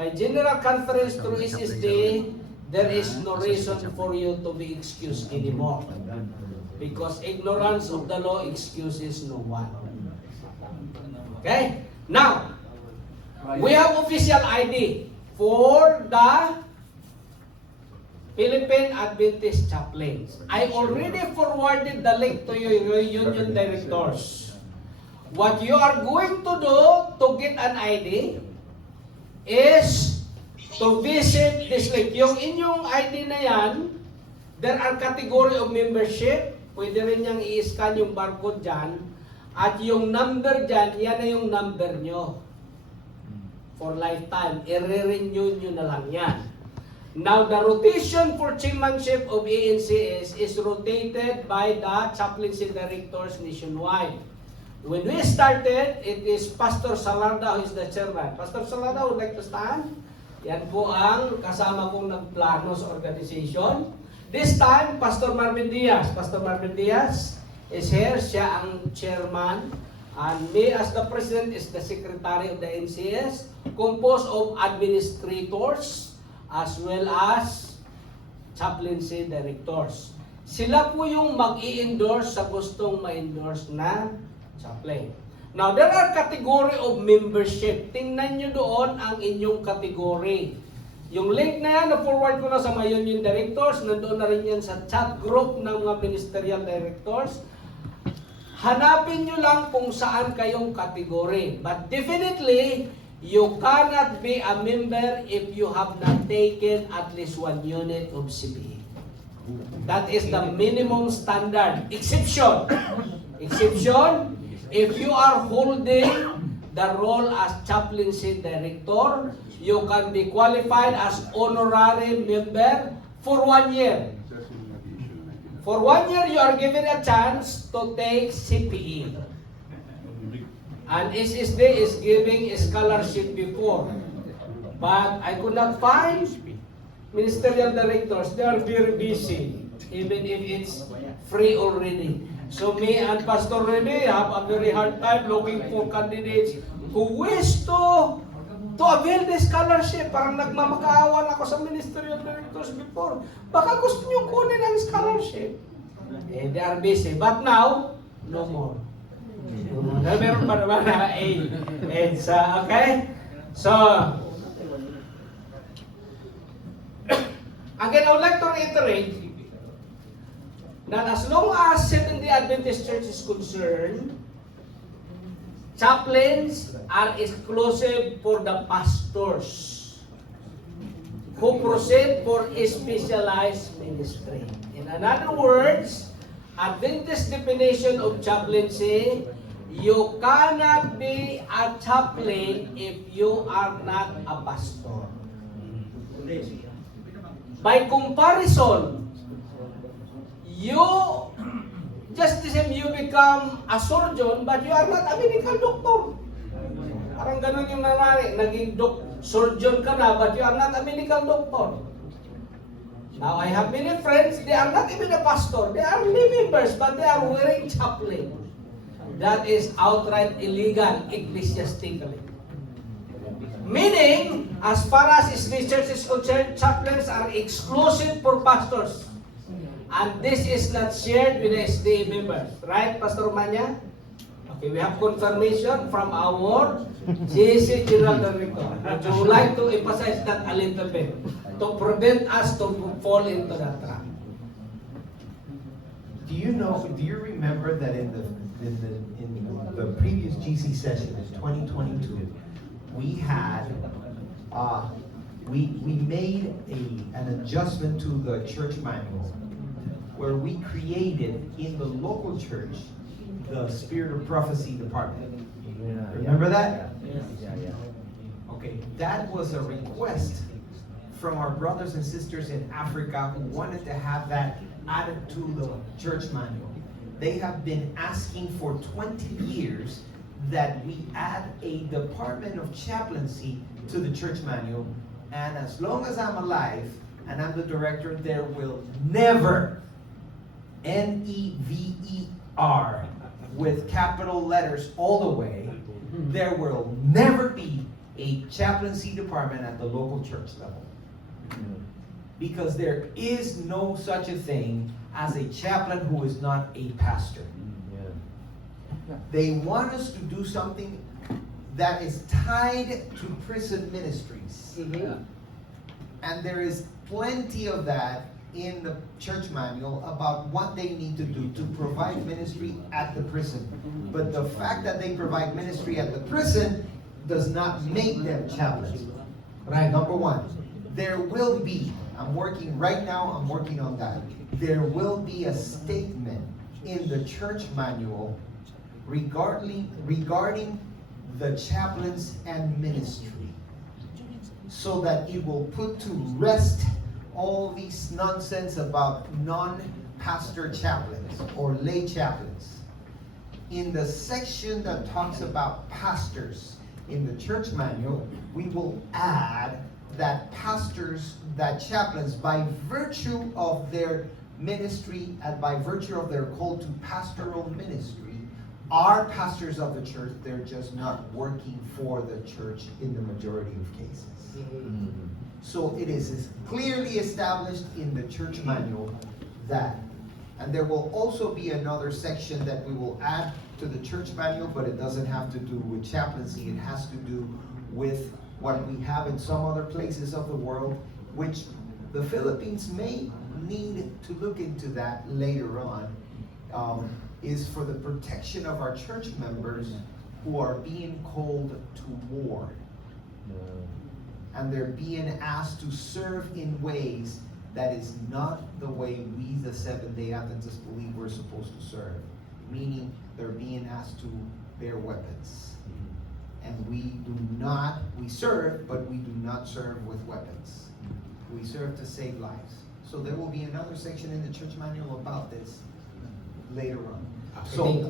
by General Conference through SSD, there is no reason for you to be excused anymore. Because ignorance of the law excuses no one. Okay? Now, we have official ID for the Philippine Adventist Chaplains. I already forwarded the link to your union directors. What you are going to do to get an ID is to visit this link. Yung inyong ID na yan, there are category of membership. Pwede rin niyang i-scan yung barcode dyan. At yung number dyan, yan na yung number nyo. For lifetime. I-renew nyo na lang yan. Now, the rotation for chairmanship of ANCS is rotated by the chaplaincy directors nationwide. When we started, it is Pastor Salarda who is the chairman. Pastor Salarda would like to stand. Yan po ang kasama kong nagplano sa organization. This time, Pastor Marvin Diaz. Pastor Marvin Diaz is here. Siya ang chairman. And me as the president is the secretary of the NCS, composed of administrators as well as chaplaincy directors. Sila po yung mag-i-endorse sa gustong ma-endorse na chaplain. Now, there are category of membership. Tingnan nyo doon ang inyong category. Yung link na yan, na-forward ko na sa mga union directors, nandoon na rin yan sa chat group ng mga ministerial directors. Hanapin nyo lang kung saan kayong category. But definitely, you cannot be a member if you have not taken at least 1 unit of CPE. That is the minimum standard. Exception. Exception. If you are holding the role as chaplaincy director, you can be qualified as honorary member for 1 year. For 1 year, you are given a chance to take CPE. And SSD is giving a scholarship before. But I could not find ministerial directors. They are very busy, even if it's free already. So me and Pastor Rene have a very hard time looking for candidates who wish to avail the scholarship. Parang nagmamakaawan ako sa ministerial directors before. Baka gusto nyo kunin ang scholarship. They are busy. But now, no more. Meron pa naman na AIDS. Okay? So, again, I would like to reiterate that as long as Seventh-day Adventist Church is concerned, chaplains are exclusive for the pastors who proceed for a specialized ministry. In other words, Adventist definition of chaplaincy, you cannot be a chaplain if you are not a pastor. By comparison, you just the same you become a surgeon but you are not a medical doctor. Parang ganun yung nangyari. Naging surgeon ka na but you are not a medical doctor. Now I have many friends, they are not even a pastor. They are members but they are wearing chaplain. That is outright illegal ecclesiastically. Meaning, as far as the church is concerned, chaplains are exclusive for pastors. And this is not shared with the SDA members. Right, Pastor Manya? Okay, we have confirmation from our GC General Director. Would you like to emphasize that a little bit to prevent us to fall into that trap? Do you remember that in the previous GC session in 2022, we had we made an adjustment to the church manual where we created in the local church the Spirit of Prophecy department. Remember that? Yeah. Okay, that was a request from our brothers and sisters in Africa who wanted to have that added to the church manual. They have been asking for 20 years that we add a department of chaplaincy to the church manual, and as long as I'm alive and I'm the director, there will never, Never, with capital letters all the way, there will never be a chaplaincy department at the local church level. Because there is no such a thing as a chaplain who is not a pastor. They want us to do something that is tied to prison ministries. And there is plenty of that in the church manual about what they need to do to provide ministry at the prison. But the fact that they provide ministry at the prison does not make them chaplains. Right, number one, there will be, I'm working on that. There will be a statement in the church manual regarding the chaplains and ministry, so that it will put to rest all these nonsense about non-pastor chaplains or lay chaplains. In the section that talks about pastors in the church manual, we will add that pastors, that chaplains, by virtue of their ministry and by virtue of their call to pastoral ministry, are pastors of the church. They're just not working for the church in the majority of cases. So it is clearly established in the church manual that, and there will also be another section that we will add to the church manual, but it doesn't have to do with chaplaincy. It has to do with what we have in some other places of the world, which the Philippines may need to look into that later on, is for the protection of our church members who are being called to war. And they're being asked to serve in ways that is not the way we, the Seventh-day Adventists, believe we're supposed to serve. Meaning they're being asked to bear weapons. And we serve, but we do not serve with weapons. We serve to save lives. So there will be another section in the church manual about this later on. So